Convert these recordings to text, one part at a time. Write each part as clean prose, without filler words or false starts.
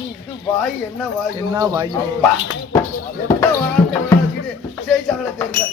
இது வாய் என்ன வாய் என்ன வாய் எந்த வாய் செய்தாங்களே தெரியல.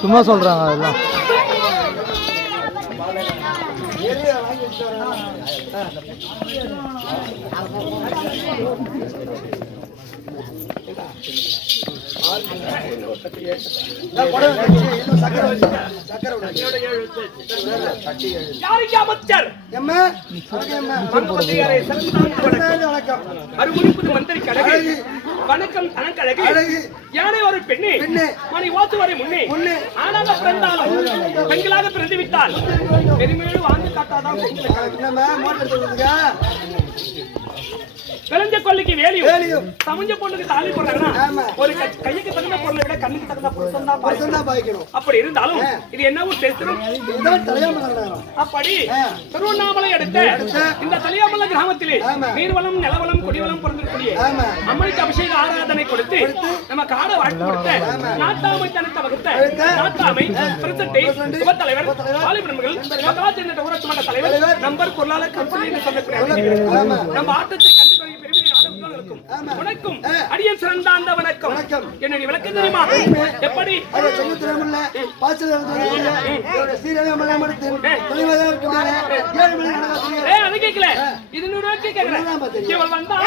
சும்மா சொல்றாங்க அதெல்லாம். வணக்கம் தனக்கழகு யானை ஒரு பெண்ணே மணி ஓத்து வரை முன்னே ஆனாக பிறந்தாலும் பெண்களாக பிறந்து விட்டால் பெருமையோடு வாழ்ந்து காட்டாதான் விளைஞ்ச கொள்ளைக்கு வேலியும் சமைஞ்ச பொண்ணுக்கு தாலி போடுறாங்கன்னா ஒரு கையுக்கு தகுந்த பொருளை விட கண்ணுக்கு தகுந்த புருஷன் தான் பாய்க்கணும். அப்படி இருந்தாலும் இது என்ன ஒரு தெரியும். அப்படி திருவண்ணாமலை அடுத்த இந்த தலியாமலை கிராமத்திலே நீர்வளம் நிலவளம் குடிவளம் பிறந்திருக்கூடிய அம்மனுக்கு அபிஷேக ஆராதனை கொடுத்து நம்ம காட வாழ்க்கை கொடுத்த நாட்டாமை தனத்தை வகுத்த நாட்டாமை பிரசிட்டி உப தலைவர் பாலிபெருமகள் மகாஜன் என்ற ஊராட்சி மன்ற தலைவர் நம்பர் பொருளாளர் கம்பெனி என்று சொல்லக்கூடிய நம்ம ஆட்டத்தை கண்டு வணக்கம் அடியன் சிறந்தாந்த வணக்கம். என்ன விளக்கம் தெரியுமா? எப்படி அதை கேட்கல, இது கேட்கிறேன். வந்தா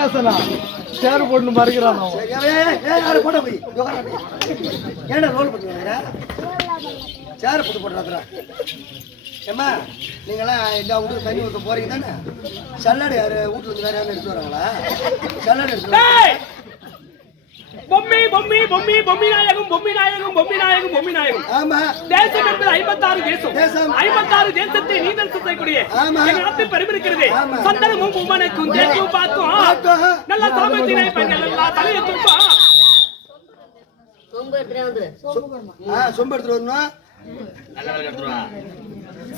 பேசலாம் சேர் போட்டு மறைக்கிறான் யாரு போட போய் ஏன்னா ரோல் பண்ணுவாங்க சேர போட்டு போடுறாங்க ஏம்மா நீங்களாம் எல்லா வீட்டுக்கு தண்ணி ஊற்ற போறீங்க தானே சல்லாடு யாரு வீட்டுல இருந்து வேற யாரும் எடுத்து வராங்களா சல்லாடு எடுத்து பொம்மி பொம்மி பொம்மி பொம்மி நாயகம் பொம்மி நாயகம் பொம்மி நாயகம் பொம்மி நாயகம் ஆமா தேசம் என்பது 56 தேசம் 56 தேசத்தை நீதல் சுத்தக்கூடிய நாட்டில் பெருமிருக்கிறது சந்தனமும் உமனுக்கும் தேசியும் பார்க்கும் நல்ல சாமத்தினை பெண்கள் எல்லாம் தலையை தூக்கும் சொம்பு எடுத்துட்டு வரணும்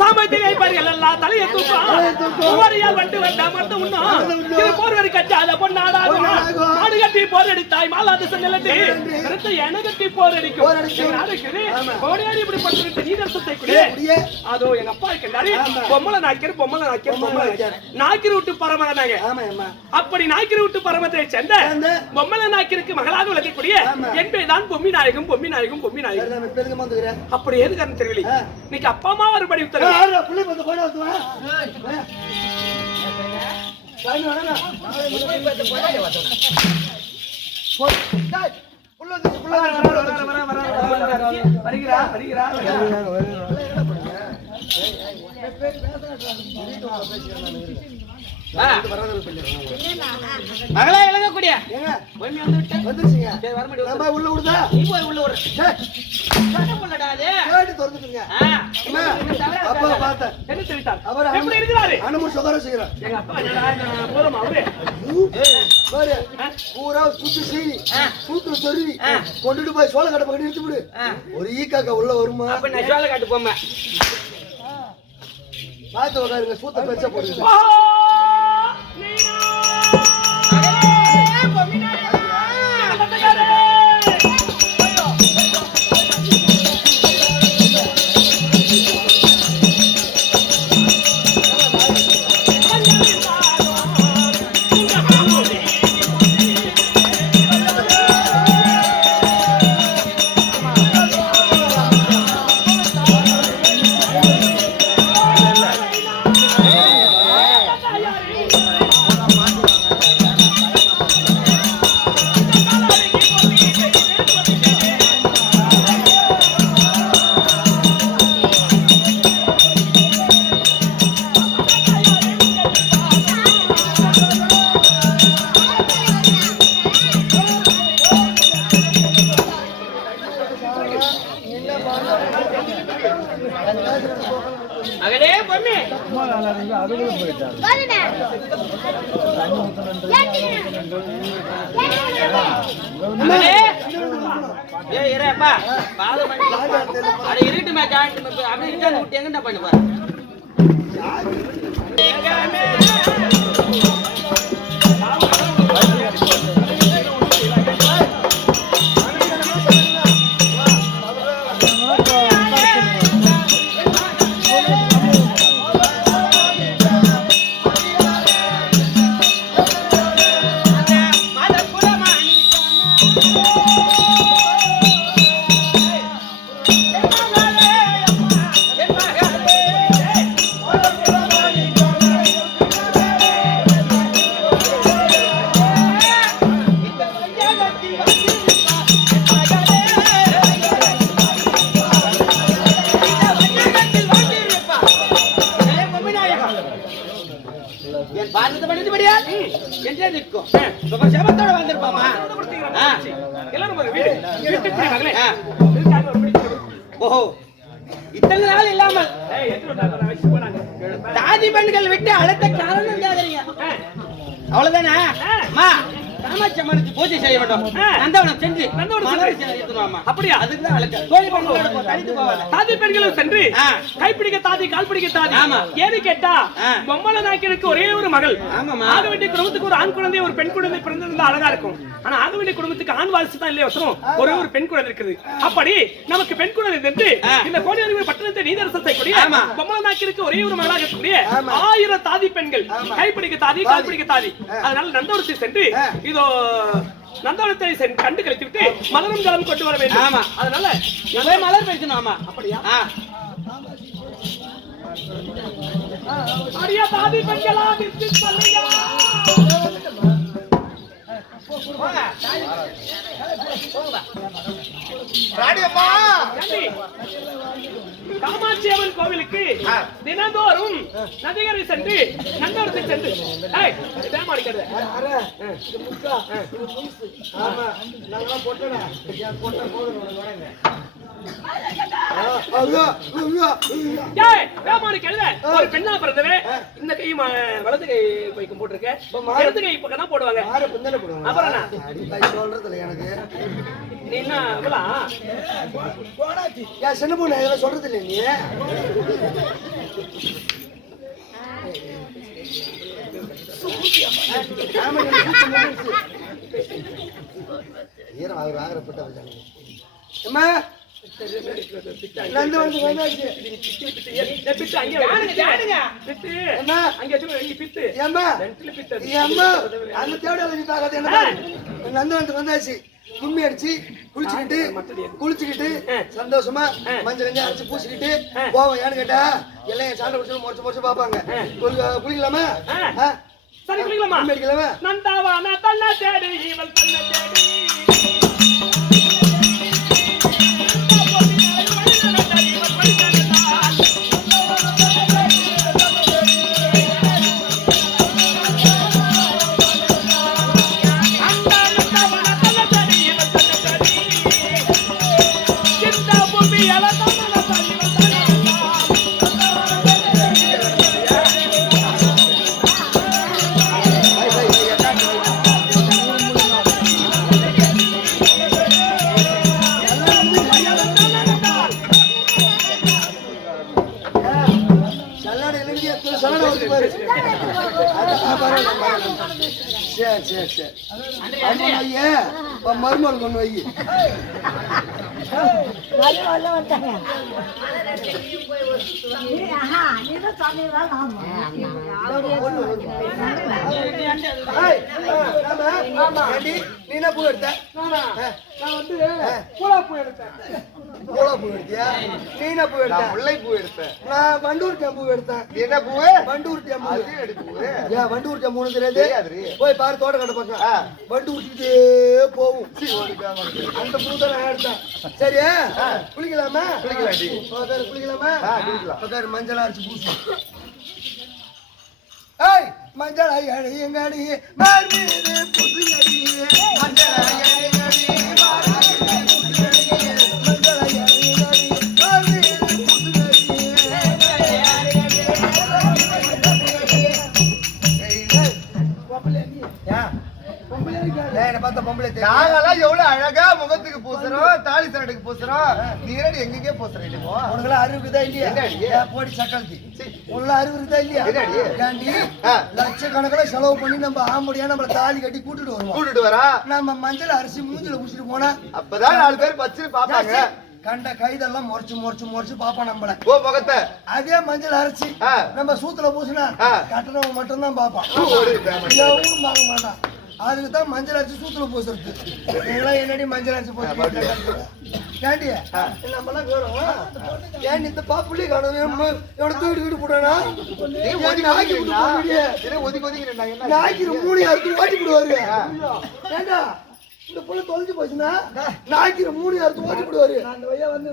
சாமத்தினை பெண்கள் எல்லாம் தலையை தூக்கும் ஒவ்வொருயால் வண்டு வந்தா மட்டும் உண்ணும் போர்வரி கட்டாத பொன்னாடாகும் மாடு கட்டி போர் அடித்தாய் மாலாது செல்லட்டு எனக்கட்டி போர் அடிக்கும் கோடியாடி இப்படி பட்டு நீதல் சுத்தை கூடிய அதோ எங்க அப்பா இருக்கின்றாரு பொம்மலை நாய்க்கர் பொம்மலை நாய்க்கர் பொம்மலை நாய்க்கர் நாய்க்கர் விட்டு பரமனாங்க அப்படி நாய்க்கர் விட்டு பரமத்தை சேர்ந்த பொம்மலை நாய்க்கருக்கு மகளாக விளக்கக்கூடிய என்பதுதான் பொம்மி நாயகம் பொம்மி நாயகம் பொம்மி நாயகம் அப்படி ஏது காரணம் தெரியல இன்னைக்கு அப்பா அம்மா ஒருபடி உத்தரவு மகளா இழங்கக்கூடிய உள்ள விடுதா உள்ள ஒரு கொண்டுட்டு போய் சோள கட்ட பக்கம் நிறுத்தி விடு ஒரு ஈக்காக்கா உள்ள வருமா சோள காட்டு போமா பார்த்து உட்காருங்க சூத்த பெருசா போடுங்க மகளே பொம்மி அதுக்குள்ள போயிட்டாங்க இருட்டுமே காட்டு அப்படி விட்டு எங்க பண்ணுவா இத்தனை நாள் இல்லாமல் தாதி பெண்கள் விட்டு அழைத்த காரணம் கேக்குறீங்க அவ்வளவுதானே காமாட்சி அம்மனுக்கு பூஜை செய்ய வேண்டும் நந்தவனம் சென்று அப்படியா அதுக்குதான் அழைக்க கோழி பெண்களோட தனித்து போவாங்க தாதி பெண்களும் சென்று கைப்பிடிக்க தாதி கால் பிடிக்க தாதி ஏன்னு கேட்டா பொம்மல நாயக்கனுக்கு ஒரே ஒரு மகள் ஆக வேண்டிய குடும்பத்துக்கு ஒரு ஆண் குழந்தை ஒரு பெண் குழந்தை பிறந்திருந்தா அழகா இருக்கும் ஆனா ஆக வேண்டிய குடும்பத்துக்கு ஆண் வாரிசு தான் இல்லையா வசனம் ஒரே ஒரு பெண் குழந்தை இருக்குது அப்படி நமக்கு பெண் குழந்தை இருந்து இந்த கோடியறிவு பட்டணத்தை நீதரசத்தை கூடிய பொம்மல நாயக்கனுக்கு ஒரே ஒரு மகளாக இருக்கக்கூடிய 1000 தாதி பெண்கள் கைப்பிடிக்க தாதி கால் பிடிக்க தாதி அதனால நந்தவனத்தை சென்று இதோ நந்தவனத்தை கண்டு கழித்து விட்டு மலரும் ஜலம் கொண்டு வர வேண்டும் ஆமா அதனால நிறைய மலர் பேசணும் ஆமா அப்படியா அடியா தாதி பெண்களா விட்டு சொல்லுங்க ராணியம்மா ஏண்டி? காமாட்சி அம்மன் கோவிலுக்கு தினந்தோறும் நதிகரை சென்று நந்தவரத்தை சென்று தேமாடிக்கிறது ஒரு பெண்ணா பிறந்தவே இந்த கை வலது கை வைக்கும் போட்டிருக்க இடது கை பக்கம் தான் போடுவாங்க. அப்புறம் என்ன சொல்றதுல எனக்கு நீ என்ன சின்ன பொண்ணு இதெல்லாம் சொல்றது இல்லை நீ ஈரம் அவர் ஆகிறப்பட்ட அம்மா நந்து வந்து வந்தாச்சு அந்த தேவையான நந்து வந்து வந்தாச்சு கும்மி அடிச்சு குளிச்சுக்கிட்டு சந்தோஷமா மஞ்சள் கஞ்சி அரைச்சு பூசிக்கிட்டு போவோம். ஏன்னு கேட்டா எல்லாம் என் சாண்டை குடிச்சு முறைச்சு முறைச்சு பாப்பாங்க. குளிக்கலாமா? சரி குளிக்கலாமா? அடிக்கலாமா? நந்தாவா நான் தன்ன தேடி இவள் தன்ன தேடி மருமகள் கொண்டு வை. நீ என்ன பூ எடுத்த? நான் வந்து பூலா பூ எடுத்தேன். பூலா பூ எடுத்தியா? நீ என்ன பூ எடுத்த? முல்லை பூ எடுத்தேன். நான் வண்டூர் டெம்பூ எடுத்தேன். என்ன பூ? வண்டூர் டெம்பூ. ஏன் வண்டூர் டெம்பூ தெரியாது? போய் பாரு தோட்ட கட்ட பக்கம் வண்டு ஊட்டிட்டே போகும். அந்த பூ தான் நான் எடுத்தேன். சரி குளிக்கலாமா? குளிக்கலாமா? மஞ்சள் அரைச்சு பூசு. ஏய் மஞ்சள் அடி எங்கடி மார்மீது புசுங்கடி மஞ்சள் அடி எவ்வளவு அழகா முகத்துக்கு பூசுறோம், தாலி சரட்டுக்கு பூசுறோம். நீரடி எங்கேயே பூசுறோம். உனக்குலாம் அறிவு இருக்குதா இல்லையா? போடி சக்கல்தி உள்ள அறிவு இருக்குதா இல்லையா? லட்சக்கணக்கில் செலவு பண்ணி நம்ம ஆம்படியா நம்மள தாலி கட்டி கூட்டிட்டு வரா. நம்ம மஞ்சள் அரிசி மூஞ்சில குடிச்சிட்டு போனா அப்பதான் 4 பேர் பச்சு பாப்பாங்க. கண்ட கைதெல்லாம் முறைச்சு பாப்பா நம்மள முகத்தை. அதே மஞ்சள் அரைச்சி நம்ம சூத்துல பூசினா கட்டணம் மட்டும் தான் பாப்பான். பார்க்க மாட்டான். அதுக்கு தான் மஞ்சள் அரிசி சூத்துல பூசுறது. நீங்களாம் என்னடி மஞ்சள் அரிசி போட்டு கேண்டிய நம்மலாம் வேணும். ஏன் இந்த பாப்புள்ளி காணும் எவ்வளவு தூக்கிட்டு போட்டானா நாய்க்கு 3 யாருக்கு ஓட்டி போடுவாரு. ஏண்டா இந்த புள்ள தொலைஞ்சு போச்சுன்னா நாய்க்கு 3 யாருக்கு ஓட்டி போடுவாரு. அந்த வழியா வந்து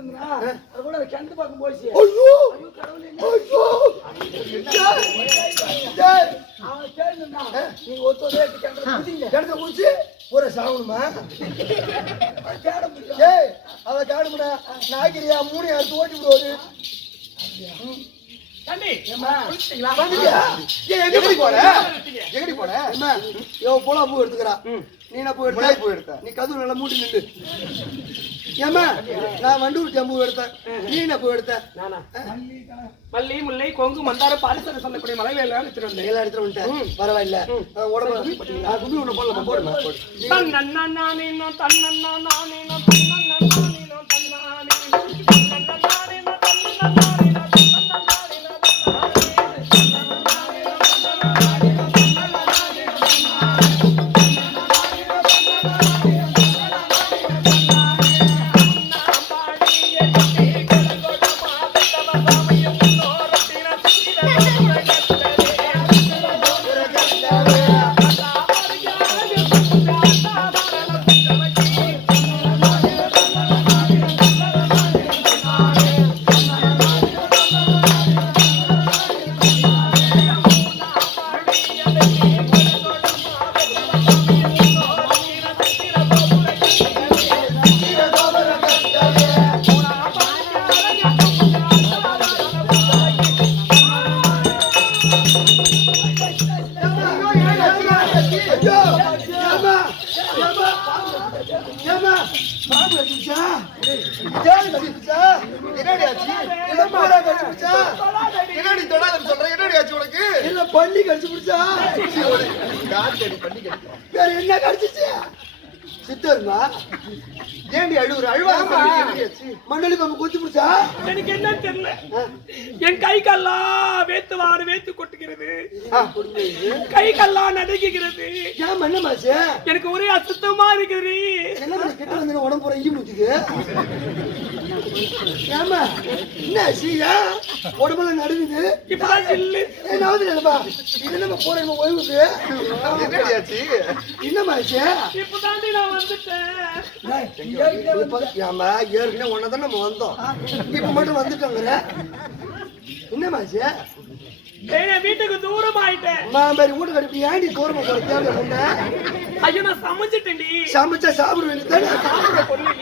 கிணத்து பக்கம் போயிடுச்சு. நீங்க ஒருத்தரே கிணத்த குடிச்சு ஒரு சாகணுமா? அவ காடுமுடா நாய்க்கிறியா 3 யாருக்கு ஓட்டி போடுவாரு. போலா பூ எடுத்துக்கிறா. நீ என்ன பூ எடுத்த? நீ கதவு நல்லா மூடி நின்று. ஏமா நான் வண்டூர் ஜம்பு எடுத்தேன். நீ என்ன பூ எடுத்த? மல்லி முல்லை கொங்கு மந்தார பாரிசர சொல்லக்கூடிய மலையில எல்லாம் எடுத்துட்டு வந்துட்டேன். பரவாயில்ல உடம்பு கும்பி ஒண்ணு போடலாம். போடுமா தன்னண்ணா நானே தன்னண்ணா நானே ஏமா பாம்பு கடிச்சா ஜாலி கடிச்சா என்னடி ஆச்சு இல்ல பூரா கடிச்சா என்னடி தொடாதன்னு சொல்ற என்னடி ஆச்சு உனக்கு இல்ல பள்ளி கடிச்சு பிடிச்சா காட்டடி பள்ளி கடிச்சு வேற என்ன கடிச்சிச்சு சித்தர்மா ஏண்டி அழுவுற அழுவாங்க மண்டலி பாம்பு கொத்தி பிடிச்சா எனக்கு என்ன தெரியல என் கை கால்லாம் வேத்து கொட்டுகிறது கை கால்லாம் நடுங்குகிறது ஏன் மண்ணமாச்சு எனக்கு ஒரே அசுத்தமா இருக்குது என்ன கிட்ட வந்து உடம்பு பூரா இஞ்சி முடிச்சுது ஏமா என்ன சீயா உடம்புல நடுங்குது இப்பதான் சில்லு ஏதாவது நினைப்பா இது நம்ம போற ஓய்வுக்கு என்னடியாச்சு என்னமாச்சு இப்பதான் நான் வந்துட்டேன் ஏமா ஏற்கனவே ஒன்னதான் நம்ம வந்தோம் இப்ப மட்டும் வந்துட்டோங்கிற என்னமாச்சு வீட்டுக்கு தூரம் ஆயிட்டேன் மாரி வீட்டு கடிப்பு ஏண்டி தூரமா போற தேவை முன்ன ஐயோ நான் சமைச்சிட்டேன் சமைச்சா சாப்பிட வேண்டியது சாப்பிட பொருள்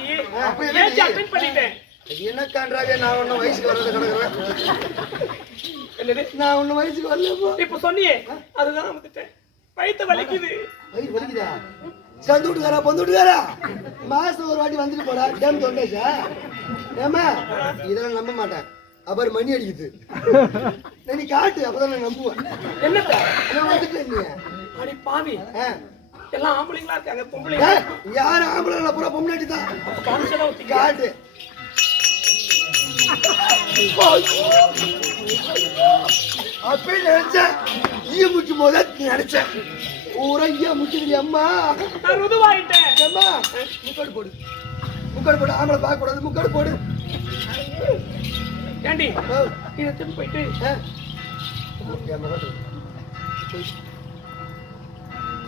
பண்ணிட்டேன் என்ன காண்றாங்க நான் ஒன்னும் வயசுக்கு வர்றது கிடக்குறேன் என்னது நான் ஒன்னும் வயசுக்கு வரல இப்ப சொன்னியே அதுதான் வந்துட்டேன் வயிற்று வலிக்குது வயிறு வலிக்குதா சந்து விட்டுக்காரா பொந்து விட்டுக்காரா மாசம் ஒரு வாட்டி வந்துட்டு போடா டேம் தொண்டாச்சா ஏமா இதெல்லாம் நம்ப மாட்டேன் அப்புறம் மணி அடிக்குது நீ காட்டு அப்பதான் நான் நம்புவேன் என்னப்பா நான் வந்துட்டேன் நீ அடி பாவி எல்லாம் ஆம்பளைங்களா இருக்காங்க பொம்பளைங்க யாரு ஆம்பளை பூரா பொம்பளாட்டி தான் காமிச்சதா ஊத்தி காட்டு அப்பே நினைச்சேன் ஈய முக்கும் போத நினைச்சேன் பூரா ஈய முக்குது அம்மா நான் ருதுவாயிட்டேன் அம்மா முக்காடு போடு ஆம்பளை பார்க்க கூடாது முக்காடு போடு ஏண்டி எடுத்துட்டு போயிட்டு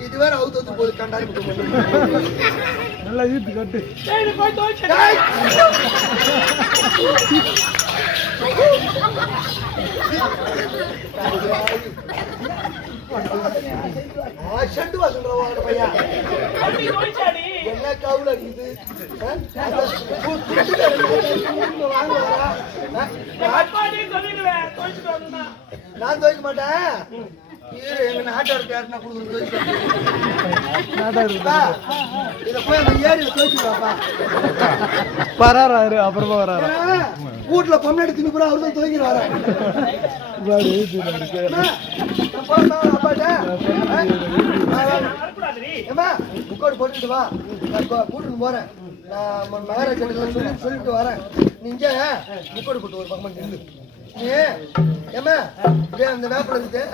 இது வேற அவுத்து போது கண்டாரி நல்லா ஈட்டு கட்டு போய் தோச்சு ஷண்டு வாசன் பையன் என்ன கவுல அடிக்குது நான் துவைக்க மாட்டேன் எங்க நாட்டாருக்கு யாருன்னா கொடுக்குறது இதை போய் அந்த ஏரியில துவைச்சுப்பாப்பா வராரு அப்புறமா வராரு வீட்டுல பொம்னாடி தின்னு கூட அவரு தான் துவைக்கிற வர முக்கோடு போட்டுட்டு வா கூட்டுன்னு போறேன் நான் மகாராஜா சொல்லிட்டு வரேன் நீங்க முக்கோடு போட்டு ஒரு பக்கமா நின்று நீ ஏமா அந்த வேப்பல இருக்கு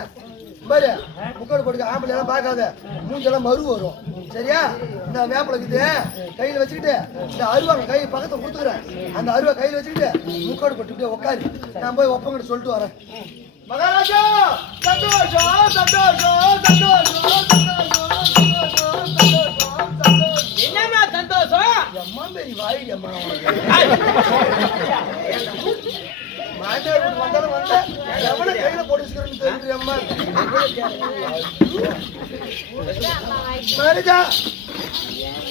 பாரு முக்கோடு போட்டு ஆம்பளை எல்லாம் பார்க்காத மூஞ்செல்லாம் மறு வரும் சரியா இந்த வேப்பல இருக்குது கையில வச்சுக்கிட்டு இந்த அருவாங்க கை பக்கத்தை கொடுத்துக்கிறேன் அந்த அருவா கையில வச்சுக்கிட்டு முக்கோடு போட்டு உட்காரு நான் போய் ஒப்பங்கிட்ட சொல்லிட்டு வரேன் மகாராஜா சந்தோஷம் சந்தோஷம் சந்தோஷம் என்னமா சந்தோஷம் அம்மா மேரி வாய் அம்மா மாட்டார் வந்தாலும் வந்த எவனை கையில போட்டு தெரிஞ்சு அம்மா மகாராஜா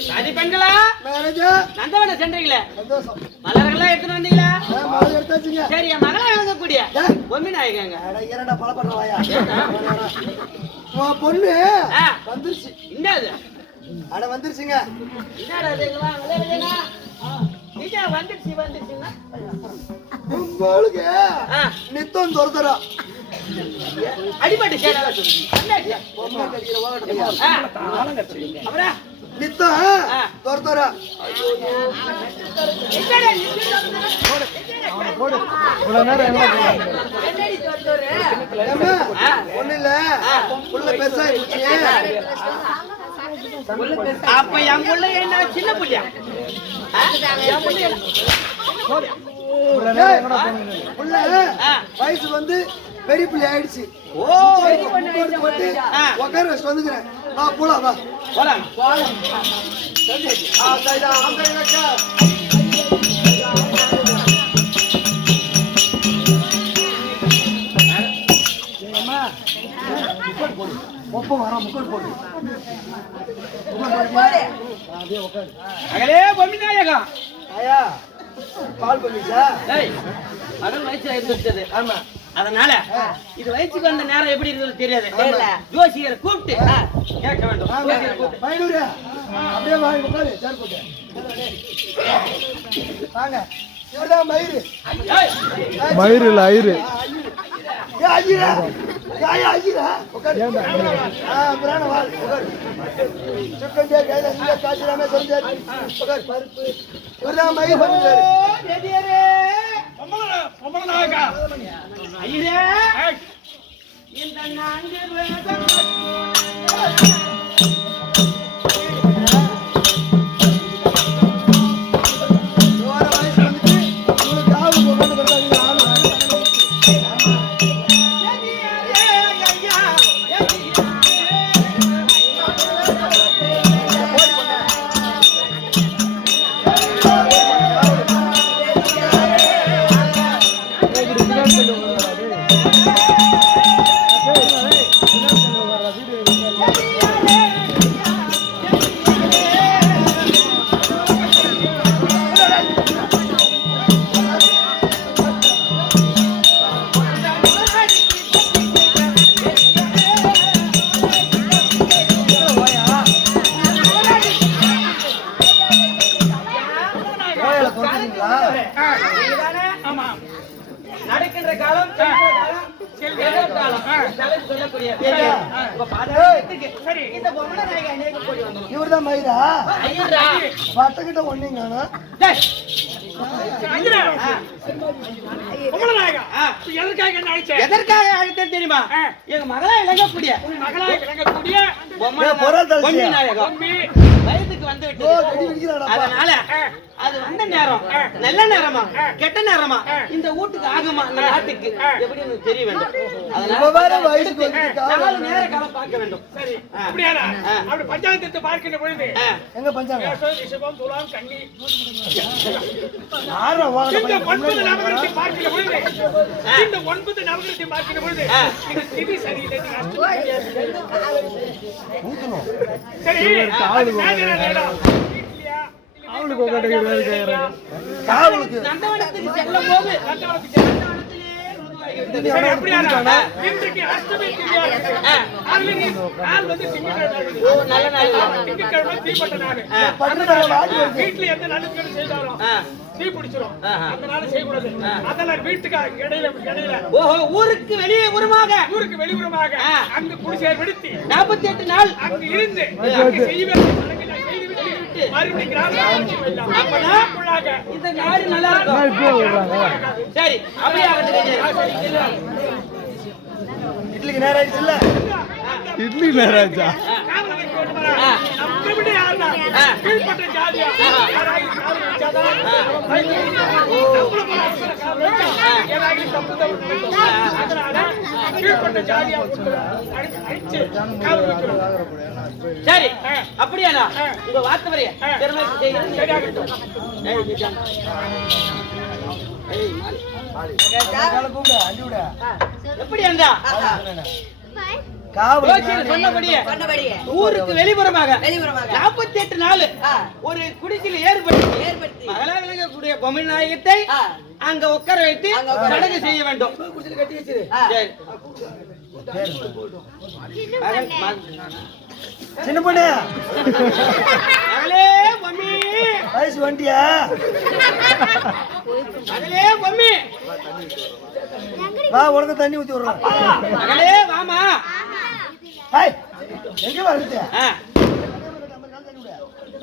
சாதி பெண்களா மகாராஜா நந்தவன சென்றீங்களே சந்தோஷம் மலர்கள்லாம் எடுத்துட்டு வந்தீங்களா மகள் எடுத்தாச்சுங்க சரி என் மகளா எழுதக்கூடிய பொம்மி நாயகங்க இரண்டா பல பண்ற வாயா பொண்ணு வந்துருச்சு என்னது அட வந்துருச்சுங்க வந்துருச்சுன்னா உங்களுக்கு நித்தம் துரத்துறா அடிபட்டு நித்தம் துரத்துறா ஒண்ணு இல்ல உள்ள பெருசா அப்ப என் புள்ள என்ன சின்ன புள்ளியா வயசு வந்து பெரிய புள்ளி ஆயிடுச்சு போட்டு உட்கார வச்சு வந்துக்கிறேன் போலாம் வா போலாம் ஒப்பம் வர முக்கோடு போடு அகலே பொம்மி நாயகம் ஆயா பால் பண்ணிச்சா மகள் வயசு ஆயிடுச்சு ஆமா அதனால இது வயசுக்கு வந்த நேரம் எப்படி இருக்கிறது தெரியாது. ஜோசியரை கூப்பிட்டு கேட்க வேண்டும். ஜோசியரை கூப்பிட்டு பயனூரு அப்படியே வாங்க உட்காரு சேர் போட்டு வாங்க. இவர்தான் மயிறு. மயிறு இல்ல ஐரு. ஏ ஐயரா ஏய் ஐயரா உட்காரு. புராண வா உட்காரு. சுக்கண்டே கையில நீங்க காசிராமே சொல்றாரு உட்காரு. பருப்பு இவர்தான் மயிறு பண்ணுறாரு. ரெடியரே பொம்பள நாயகா ஐயரே இந்த நான்கு வேதம் நடக்கின்ற காலம் சொல்லக்கூடிய இந்த பொம்பளை நாயகா அநேக கோடி வந்துடும். இவர்தான் மயிரா ஐயரா பட்டக்கிட்ட ஒண்ணுங்க பொம்பள நாயகா எதற்காக என்ன அழைச்ச? எதற்காக அழைத்தேன் தெரியுமா? எங்க மகளா இழங்கக்கூடிய மகளாக விளங்கக்கூடிய பொம்மி நாயகம் பொம்மி வயதுக்கு வந்து விட்டது. அதனால அது வந்த நேரம் நல்ல நேரமா கெட்ட நேரமா இந்த வீட்டுக்கு ஆகுமா இந்த நாட்டுக்கு எப்படி எனக்கு தெரிய வேண்டும். அதனால வயசுக்கு 4 நேர காலம் பார்க்க வேண்டும். சரி அப்படியானா அப்படி பஞ்சாயத்து பார்க்கின்ற பொழுது எங்க பஞ்சாங்க ரிஷபம் துலாம் கன்னி ஆறா வாங்க இந்த 9 நவகிரகத்தை பார்க்கின்ற பொழுது இந்த 9 நவகிரகத்தை பார்க்கின்ற பொழுது இது திதி சரியில்லை. சரி அவளுக்கு உட்காந்து காவலுக்கு நந்தவனத்துக்கு செல்லும் போது இன்றைக்கு அஷ்டமி நாள் வந்து நல்ல நாள் திங்கட்கிழமை தீப்பட்ட நாள். வீட்டுல எந்த நல்லது செய்தாலும் தீ பிடிச்சிரும். அதனால செய்யக்கூடாது. அதெல்லாம் வீட்டுக்கு இடையில ஓஹோ ஊருக்கு வெளியுறமாக அங்கு குடிசை வெடித்து 48 நாள் அங்கு இருந்து மறுபடியும் கிராமத்துக்கு போயிடலாம். அப்பதான் இந்த நாடு நல்லா இருக்கும். சரி அப்படியே இட்லிக்கு நேரம் ஆயிடுச்சு இல்ல இட்லி நேராச்சா கீழ்பட்ட ஜாதியா கீழ்பட்ட ஜாதியா அடிச்சு காவல் வைக்கிறோம். சரி அப்படியானா உங்க வார்த்தை வரைய பெருமை செய்கிறேன். எப்படி இருந்தா சொன்னபடியே ஊருக்கு வெளிப்புறமாக 48 நாள் ஒரு குடிசையில் ஏற்படுத்தி மகளா விளங்கக்கூடிய பொம்மை நாயகத்தை அங்க உட்கார வைத்து சடங்கு செய்ய வேண்டும். சின்ன பொண்ணு மகளே பொம்மி வயசு வண்டியா மகளே பொம்மி வா உனக்கு தண்ணி ஊத்தி விடுறோம். மகளே வாமா எங்க வருது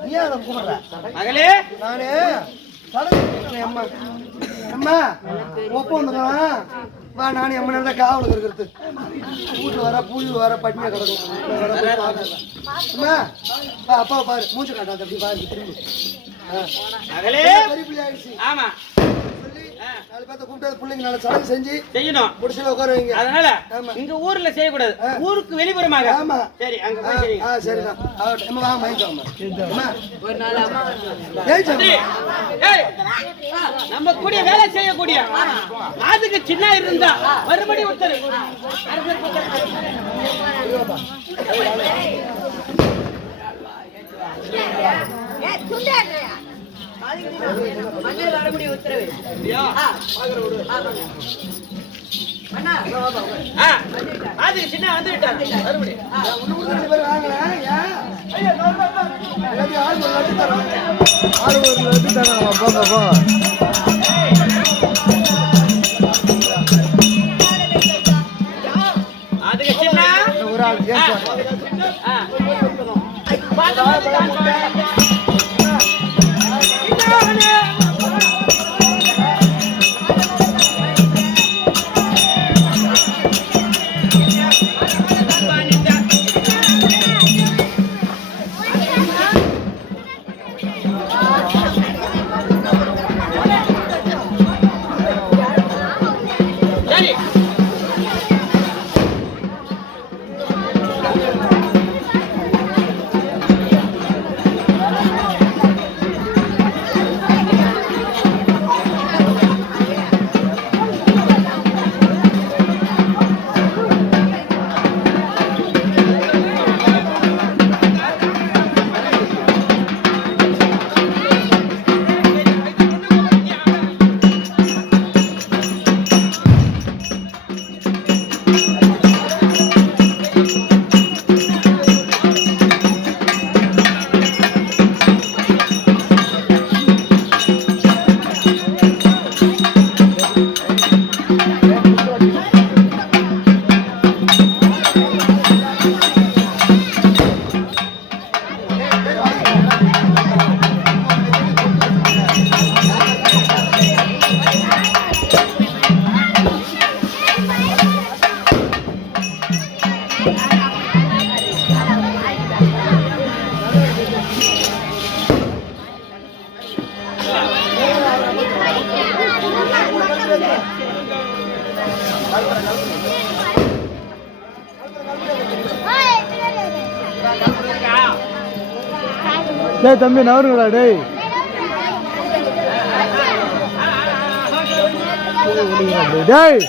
நீ கூப்பிடுற மகளே நானு அம்மா அம்மா ஒப்ப வந்துக்கலாம் வா நானும் எம்ம நேரம் காவலுக்கு இருக்கிறது வீட்டுல வர புழு வர பட்னியா கிடக்கும். அம்மா அப்பா பாரு மூச்சு காட்டாது அப்படி பாரு திரும்பி மகளே ஆயிடுச்சு. ஆமா நாலு பேர்த்த கூப்பிட்டு பிள்ளைங்க நல்ல சடங்கு செஞ்சு செய்யணும். குடிசையில உட்கார வைங்க. அதனால இங்க ஊர்ல செய்யக்கூடாது. ஊருக்கு வெளிப்புறமாக. ஆமா சரி அங்க போய் செய்யுங்க. சரிதான் அம்மா வாங்க மயக்காம ஒரு நாள் அம்மா நம்ம கூடிய வேலை செய்யக்கூடிய அதுக்கு சின்ன இருந்தா மறுபடியும் ஒருத்தர் அதுக்கு சின்ன வந்து விட்டாரு மறுபடியும் ஆள் ஒரு லட்டு தராங்க போங்க போங்க அதுக்கு சின்ன ஒரு ஆள் டேய் தம்பி நவருங்கடா டேய் டேய்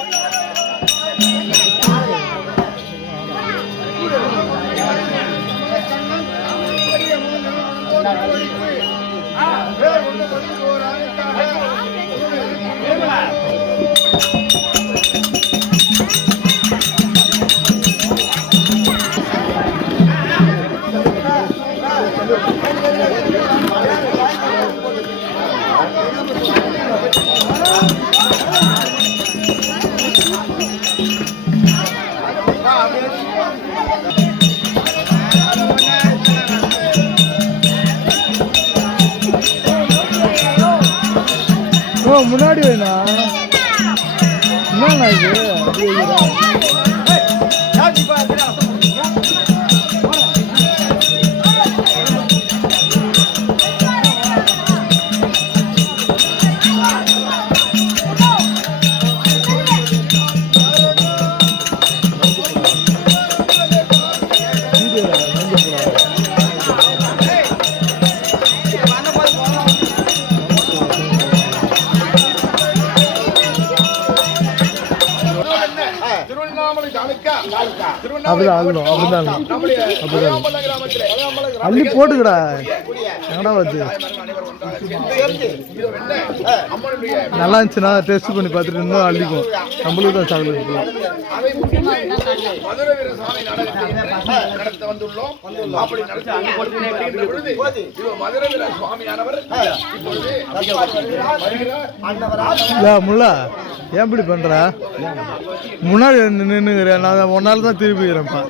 முன்னாடி வேணா என்னண்ணா இது அப்படிதான் ஆகணும் அப்படிதான் அள்ளி போட்டுக்கடா எங்கடா வச்சு நல்லா இருந்துச்சுன்னா டெஸ்ட் பண்ணி பார்த்துட்டு இருந்தோம் அள்ளிக்கும் நம்மளுக்கு தான் சாக்லேட் முல்லா ஏன் இப்படி பண்ற முன்னாடி நின்னுக்கிறேன் நான் ஒன்னால தான் திருப்பிக்கிறேன்ப்பா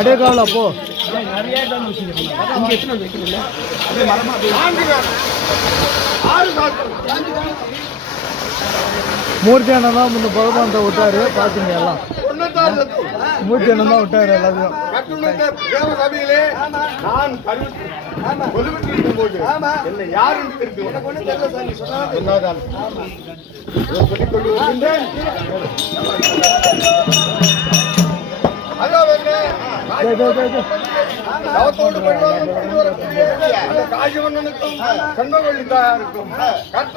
அடே காவலா போ. மூர்த்தி அண்ணன் தான் இந்த பகவான்கிட்ட விட்டாரு, பாத்துங்க எல்லாம். மூர்த்தி அண்ணன் தான் விட்டாரு எல்லாத்தையும். தேவசபையிலே நான் கொலுவிட்டிருக்கும் போது என்னை யார் என்று தெரிந்து சொன்னாதான் சொல்லிக் கொண்டு வருகின்றேன். காஜிவண்ணனுக்கும் கண்மவள்ளி தாயாருக்கும் கற்ப